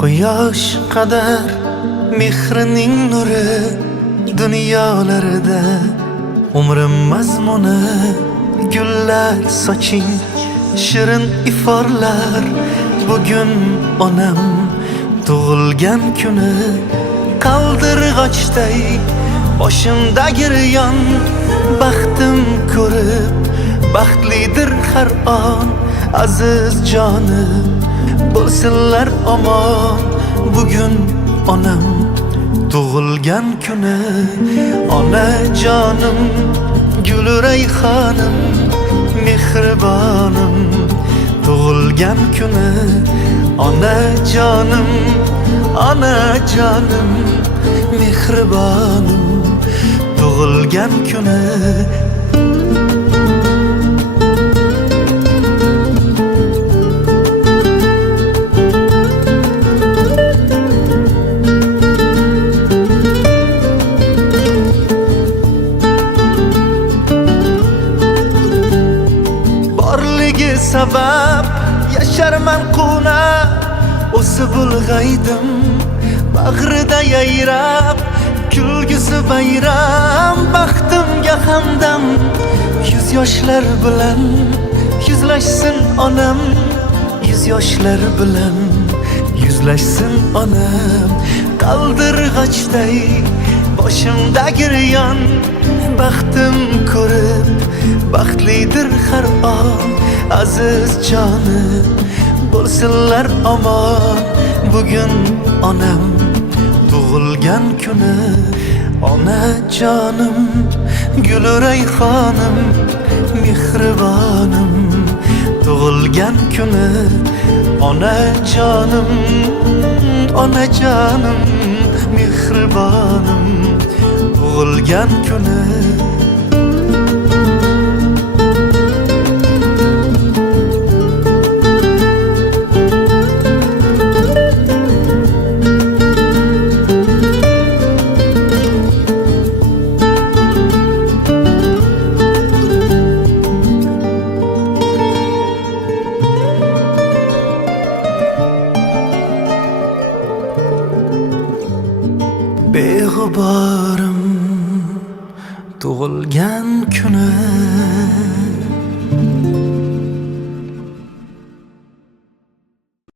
Quyosh qadar mehrining nuri dunyolarida umrim mazmuni gullar soching shirin iforlar. Bugun onam tug'ilgan kuni qaldirg'ochday boshimda giryon. Baxtim ko'rib baxtlidir har on aziz jonim bo'lsinlar omon. Bugun onam tug'ilgan kuni onajonim guli rayhonim mehribonim. Tug'ilgan kuni onajonim onajonim mehribonim. Tug'ilgan kuni sabab yasharman quna o'sib ulg'aydim bag'rida yayrab kulgisi bayram. Baxtimga hamdam yuz yoshlar bilan yuzlashsin onam, yuz yoshlar bilan yuzlashsin onam. Qaldirg'ochday boshimda giryon baxtim ko'rib baxtlidir har on aziz jonim bo'lsinlar omon. Bugun onam tug'ilgan kuni onajonim guli rayhonim mehribonim. Tug'ilgan kuni onajonim onajonim mehribonim. Tug'ilgan kuni beg'uborim tug'ilgan kuni